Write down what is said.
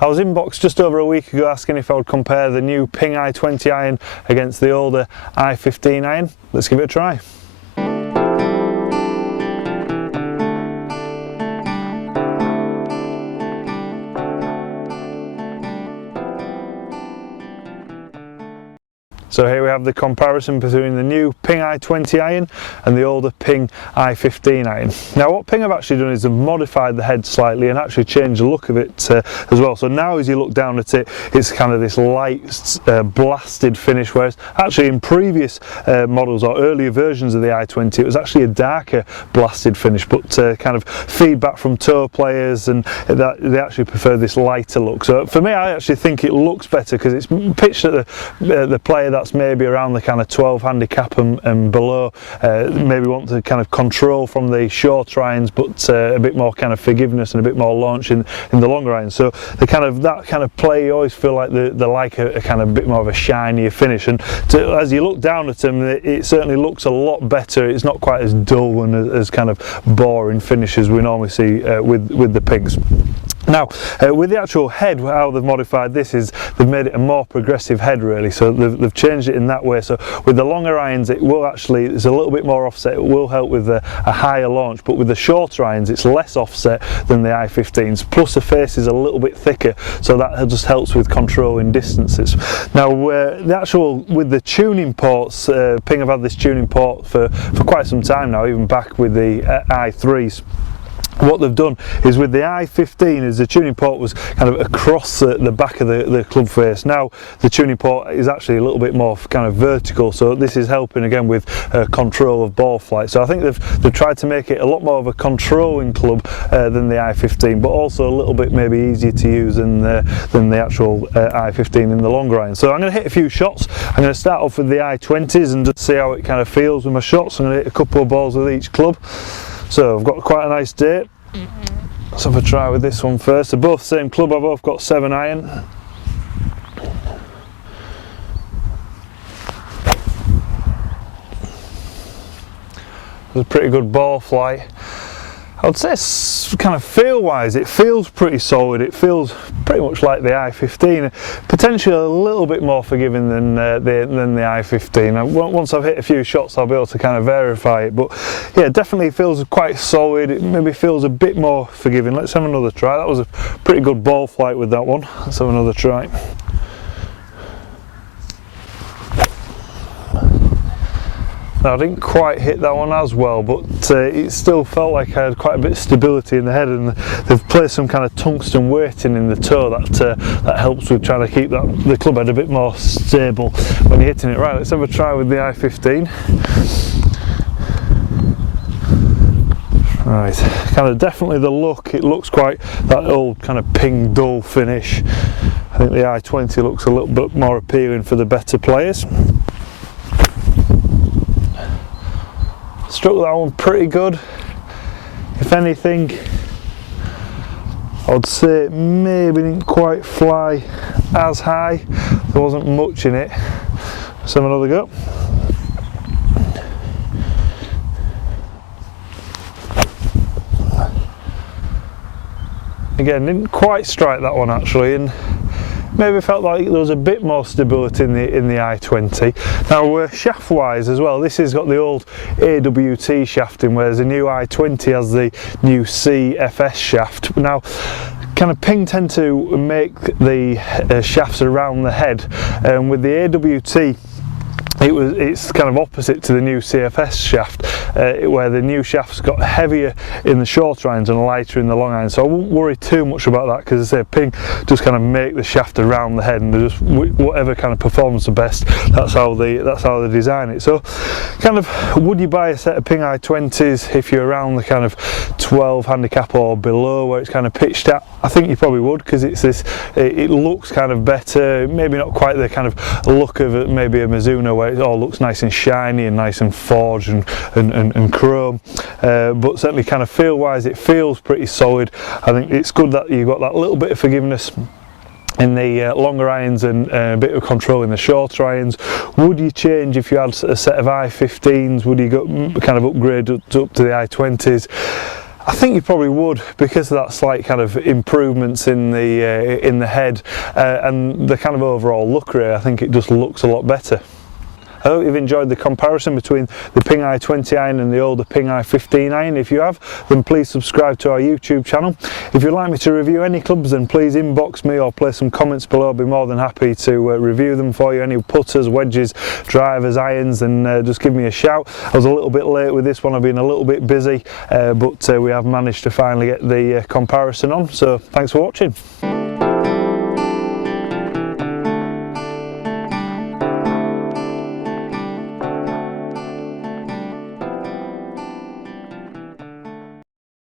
I was inboxed just over a week ago asking if I would compare the new Ping I20 iron against the older I15 iron. Let's give it a try. So here we have the comparison between the new Ping I20 iron and the older Ping I15 iron. Now what Ping have actually done is they've modified the head slightly and actually changed the look of it as well. So now as you look down at it, it's kind of this light blasted finish, whereas actually in previous models or earlier versions of the I20 it was actually a darker blasted finish, but kind of feedback from tour players and that they actually prefer this lighter look. So for me, I actually think it looks better because it's pitched at the player that's maybe around the kind of 12 handicap and below, maybe want to kind of control from the short irons, but a bit more kind of forgiveness and a bit more launch in the longer irons. So the kind of that kind of play, you always feel like they like a kind of bit more of a shinier finish, and as you look down at them, it certainly looks a lot better. It's not quite as dull and as kind of boring finishes we normally see with the Pings. Now with the actual head, how they've modified this is they've made it a more progressive head really, so they've changed it in that way. So with the longer irons it will actually, there's a little bit more offset, it will help with a higher launch, but with the shorter irons it's less offset than the I15s, plus the face is a little bit thicker, so that just helps with controlling distances. Now the actual, with the tuning ports, Ping have had this tuning port for quite some time now, even back with the i3s. What they've done is with the I15 is the tuning port was kind of across the back of the club face. Now the tuning port is actually a little bit more kind of vertical, so this is helping again with control of ball flight. So I think they've tried to make it a lot more of a controlling club than the I15, but also a little bit maybe easier to use than the actual I15 in the longer iron. So I'm going to hit a few shots. I'm going to start off with the I20s and just see how it kind of feels with my shots. I'm going to hit a couple of balls with each club. So I've got quite a nice day. Let's have a try with this one first. They're both the same club, I've both got 7 iron. There's a pretty good ball flight. I would say kind of feel wise it feels pretty solid, it feels pretty much like the I15, potentially a little bit more forgiving than the I15. Now, once I've hit a few shots I'll be able to kind of verify it, but yeah, definitely feels quite solid. It maybe feels a bit more forgiving. Let's have another try. That was a pretty good ball flight with that one. Let's have another try. Now I didn't quite hit that one as well, but it still felt like I had quite a bit of stability in the head, and they've placed some kind of tungsten weighting in the toe that helps with trying to keep the club head a bit more stable when you're hitting it. Right, let's have a try with the I15. Right, kind of definitely the look, it looks quite that old kind of Ping dull finish. I think the I20 looks a little bit more appealing for the better players. Struck that one pretty good. If anything, I would say it maybe didn't quite fly as high. There wasn't much in it. Let's have another go. Again, didn't quite strike that one actually, and maybe felt like there was a bit more stability in the I20. Now shaft wise as well, this has got the old AWT shafting, whereas the new I20 has the new CFS shaft. Now kind of Ping tend to make the shafts around the head, and with the AWT it's kind of opposite to the new CFS shaft, where the new shaft's got heavier in the short irons and lighter in the long irons. So I won't worry too much about that, because I say Ping just kind of make the shaft around the head, and just whatever kind of performs the best, that's how they design it. So kind of, would you buy a set of Ping I20s if you're around the kind of 12 handicap or below where it's kind of pitched at? I think you probably would, because it looks kind of better, maybe not quite the kind of look of maybe a Mizuno where it all looks nice and shiny and nice and forged and chrome, but certainly kind of feel wise it feels pretty solid. I think it's good that you've got that little bit of forgiveness in the longer irons and a bit of control in the shorter irons. Would you change if you had a set of I15s? Would you go kind of upgrade up to the I20s? I think you probably would, because of that slight kind of improvements in the head and the kind of overall look really. I think it just looks a lot better. I hope you've enjoyed the comparison between the Ping I20 iron and the older Ping I15 iron. If you have, then please subscribe to our YouTube channel. If you'd like me to review any clubs, then please inbox me or place some comments below. I'll be more than happy to review them for you. Any putters, wedges, drivers, irons, then just give me a shout. I was a little bit late with this one, I've been a little bit busy, but we have managed to finally get the comparison on, so thanks for watching.